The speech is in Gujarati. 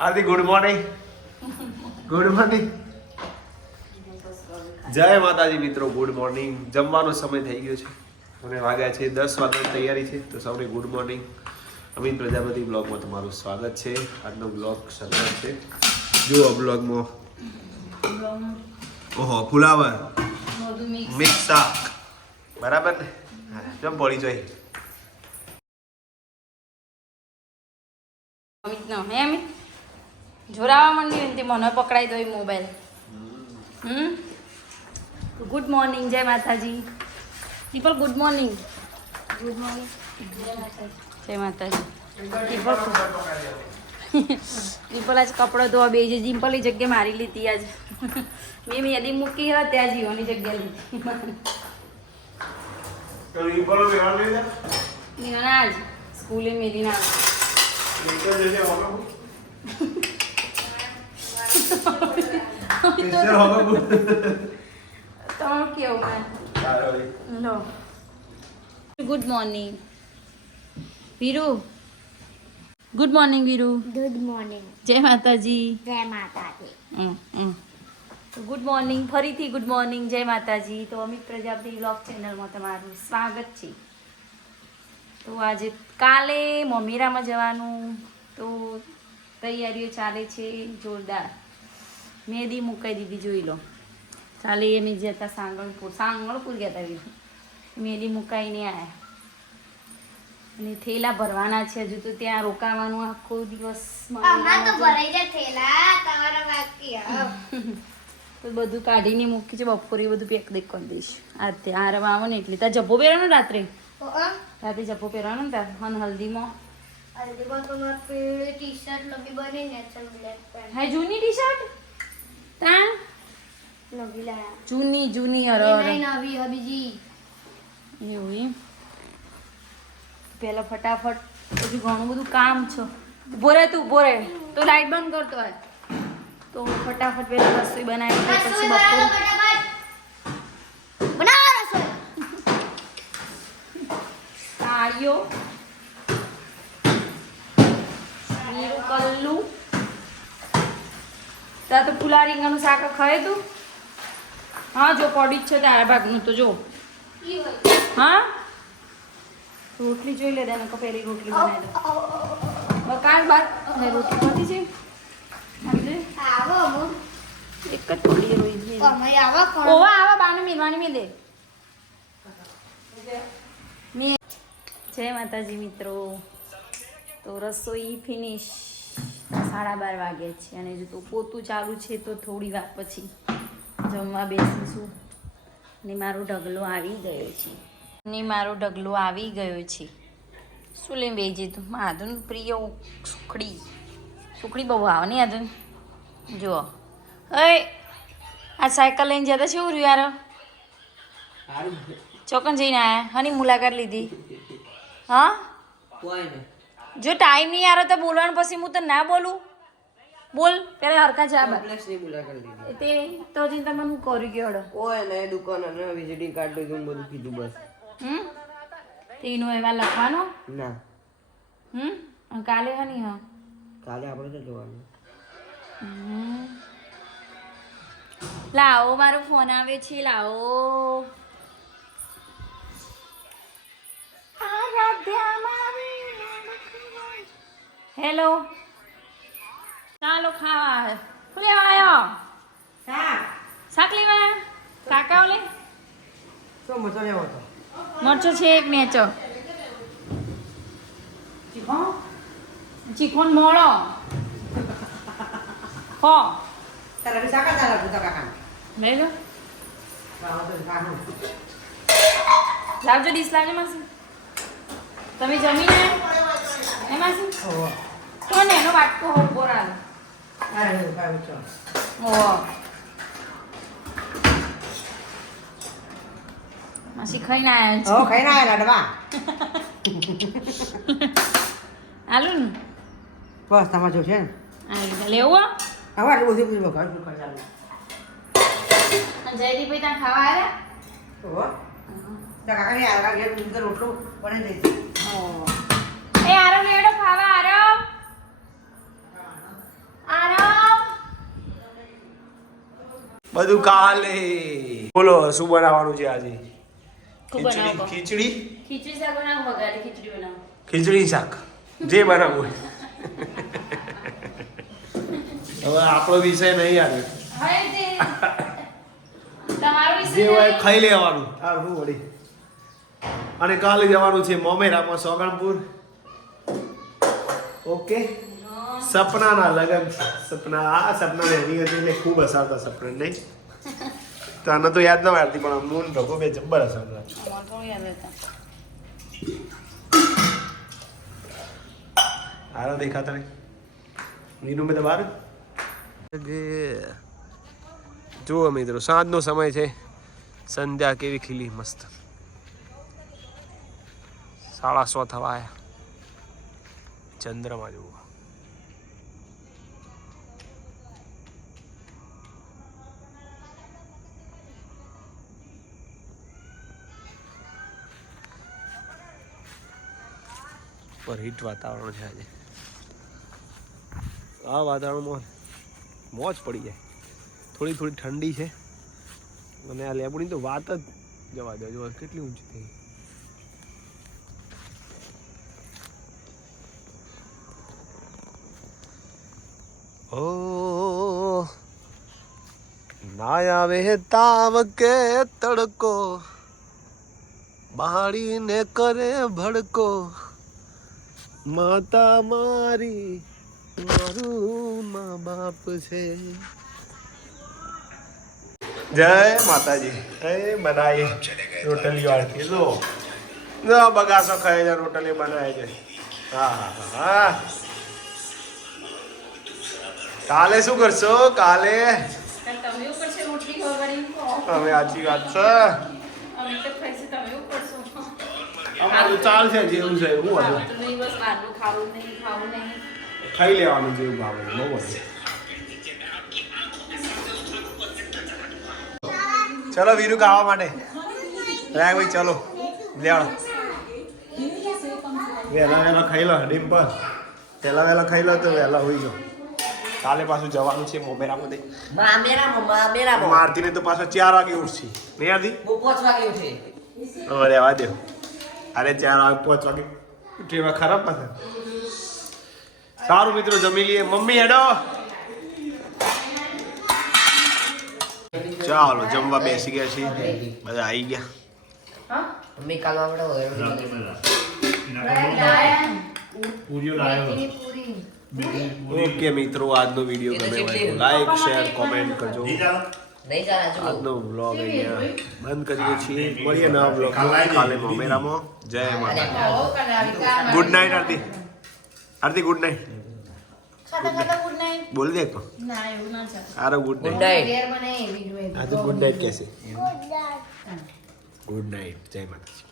Aarti good morning good morning જય માતાજી મિત્રો ગુડ મોર્નિંગ જમવાનો સમય થઈ ગયો છે. મને વાગ્યા છે દસ વાગ્યાની તૈયારી છે. તો સૌને ગુડ મોર્નિંગ અમિત પ્રજાપતિ બ્લોગમાં તમારું સ્વાગત છે. આજનો બ્લોગ શરૂઆત છે. જુઓ બ્લોગમાં. ઓહો ફુલાવર. મિક્સ શાક. બરાબર ને? કેમ પડી જોઈ? અમિત નો હે અમિત? જોરાવા માંડ્યું ને તે મને પકડાઈ દો એ મોબાઈલ. હમ? ગુડ મોર્નિંગ જય માતાજી. Deepal good morning good morning જય માતાજી. દીપલ દીપલ આજ કપડો ધોવા બે જે ડિમ્પલની જગ્યા મારી લીધી આજ. મેં મેં યદી મૂકી હતા ત્યાં જીવોની જગ્યા લીધી. ના આજ સ્કૂલે મેલી ના તમારું કેવું મેં લો good morning Viru good morning Viru good morning જય માતાજી જય માતાજી ગુડ મોર્નિંગ ફરીથી ગુડ મોર્નિંગ જય માતાજી તો અમિત પ્રજાપતિ બ્લોગ ચેનલમાં તમારું સ્વાગત છે. તો આજે કાલે મમીરામાં જવાનું. તો તૈયારીઓ ચાલે છે જોરદાર. મહેંદી મુકાઈ દીધી જોઈ લો. ચાલે એમ જતા સાંગણપુર સાંગણપુર ગયા હતા મેદી મુકાઈને આવ્યા અને થેલા ભરવાના છે હજુ તો ત્યાં રોકાવાનું આખો દિવસ તો ભરાઈ જાય થેલા તમારા બાકી તો બધું કાઢીને મૂકી છે બપોરે બધું પેક દેખ કરી દઈશ. આ તે આરવા આવે ને એટલે ત્યાં જબ્બો પહેરવાનો રાત્રે? રાત્રે રાતે જબ્બો પહેરવાનો ને ત્યાં અને હલ્દીમાં? હલ્દીમાં તો મારી પીળી ટી-શર્ટ લંબી બની ને હા જૂની ટી શર્ટ નવી લાયા. જૂની જૂની હર નવી હવે બીજી એવું એમ? પહેલા ફટાફટ હજુ ઘણું બધું કામ છે. ઊભો રહે તું ઊભો રહે તો લાઈટ બંધ કરતો હોય તો ફટાફટ પહેલા રસોઈ બનાવી પછી બપોર ફટાફટ બનાવો રસોઈ સાડીઓ મીરું કલ્લું ત્યાં તો ફૂલા રીંગણનું શાક ખાય તું? હા જો પડી જ છે તારા ભાગનું તો જો. હા? રોટલી જોઈ લે તેને પહેલી રોટલી બનાવી દો બકાલ બાદ અને રોટલી પતી છે? સમજે. એક જ પડી રોઈ ઓવા આવા બાને મીરવાની મી દે. જય માતાજી મિત્રો. તો રસોઈ ફિનિશ સાડા બાર વાગે છે અને જો તો પોતું ચાલુ છે તો થોડી વાર પછી જમવા બેસીશું. ને મારો ઢગલો આવી ગયો છે. ને મારો ઢગલો આવી ગયો છે. શું લઈને બેસી તું? માધુન પ્રિય સુખડી. સુખડી બહુ આવે ને આધુન જુઓ. હે આ સાયકલ લઈને જતા શું રહ્યું યાર? ચોકન જઈને આયા? હની મુલાકાત લીધી? હા? જો ટાઈમ નહીં યાર તો બોલવાનું પછી હું તો ના બોલું? બોલ પેલા હરકા જા બા. કોમ્પ્લેક્સની મુલાકાત લીધી. તે તો જ તમે હું કરી ગયો હડો. કોઈ ને દુકાન અને વિઝિટિંગ કાર્ડ બધું બધું કીધું બસ. હમ? તેનું એવા લખવાનો? ના. હમ? કાલે કાલે હની હા? કાલે આપણે તો જોવાનું? હમ. લાવો મારો ફોન આવે છે લાવો. હેલો ચાલો ખાવા. શું લેવા આવ્યો શાક. લેવા? આવ્યા? કાકાઓ લે. શું મચો લેવો તો મરચો છે એક નેચો ચીખોન મોળો. ખો તારા બી સાકા તારા બુતા કાકા લઈ લો. લાવજો ડીશ લાવજો માસી. તમે જમીને? એ માસી? તો ને એનો વાટકો હો બોરાલો ઓ માસી ખાઈને આવ્યા હો ખાઈ ના લાડવા આલુ ને બસ તમારે જો ને આ રીતે હવે આટલું બધું બધું બગાડ શું કરવાનું જયદીપભાઈ ત્યાં ખાવા આવ્યા તારા કાકાને આ ઘેર દૂધ રોટલો બનાવી દઈશ એ આરો લેડો ખાવા આરો બધું કાલે. બોલો શું બનાવવાનું છે આજે? ખીચડી ખીચડી? શાક બનાવો વઘારી ખીચડી બનાવો. ખીચડી શાક. જે બનાવવું હવે આપણો વિષય નહીં આવે. હવે તે તમારો જે હોય ખાઈ લેવાનું. સારું વળી. અને કાલે જવાનું છે મોમેરામાં સોગણપુર. ઓકે? સપનાના લગન સપના આ સપના એની હતી એટલે ખૂબ હસાવતા સપના નહીં? તો આને તો યાદ ના આવતી પણ અમનું ભગો બે જબ્બર યાદ હતા હારા દેખાતા નહીં મીનુ મેં તો બહાર જુઓ મિત્રો સાંજનો સમય છે. સંધ્યા કેવી ખીલી મસ્ત. સાડા સો થવા આવ્યા ચંદ્રમાં જુઓ. પર હીટ વાતાવરણ છે આજે. આ વાતાવરણમાં મોજ પડી જાય. થોડી થોડી ઠંડી છે. અને આ લેબુની તો વાત જ જવા દે જો કેટલી ઊંચી થઈ. ઓ, ના આવે તાવ કે તડકો, બાળીને કરે ભડકો. માતા મારી મારું મા બાપ છે. જય માતાજી. એ બનાવી રોટલી વાળતી લો. જો બગાસો ખાય છે રોટલી બનાવે છે. હા હા હા હા. કાલે શું કરશો? કાલે? તમે સાચી વાત છે. અમે તો ચાલશે જેવું છે એવું હતું ખાઈ લેવાનું જેવું ભાવે બહુ ચલો વીરુ ખાવા માટે. રાય ભાઈ ચલો. લેવાડો. વહેલા વહેલા ખાઈ લો ડિમ્પલ વહેલા વહેલા ખાઈ લો તો વહેલા હોઈ જાઓ કાલે પાછું જવાનું છે મોમેરામાં મામેરામાં આરતીને તો પાછો ચાર વાગે ઉઠશે. નહીં આરતી? બહુ પાંચ વાગે ઉઠે. હવે રહેવા દો. અરે ચાર વાગે પાંચ વાગે. ઉઠીમાં ખરાબ પાછા. સારું મિત્રો જમી લઈએ. મમ્મી હેડો. ચાલો જમવા બેસી ગયા છે બધા આવી ગયા. મમ્મી કાલ આપણે ઓકે મિત્રો આજનો વીડિયો ગમે હોય લાઈક શેર કોમેન્ટ કરજો. નહીં ચાલે જો આજનો વ્લોગ અહીંયા બંધ કરીએ છીએ. મળીએ નવા વ્લોગ કાલે મોમેરામાં જય માતા good night Aarti. Aarti good night બોલ દે તો. ના એવું ના ચાલે આરો ગુડ તો ગુડ નાઈટ કેસે ગુડ નાઈટ જય માતાજી.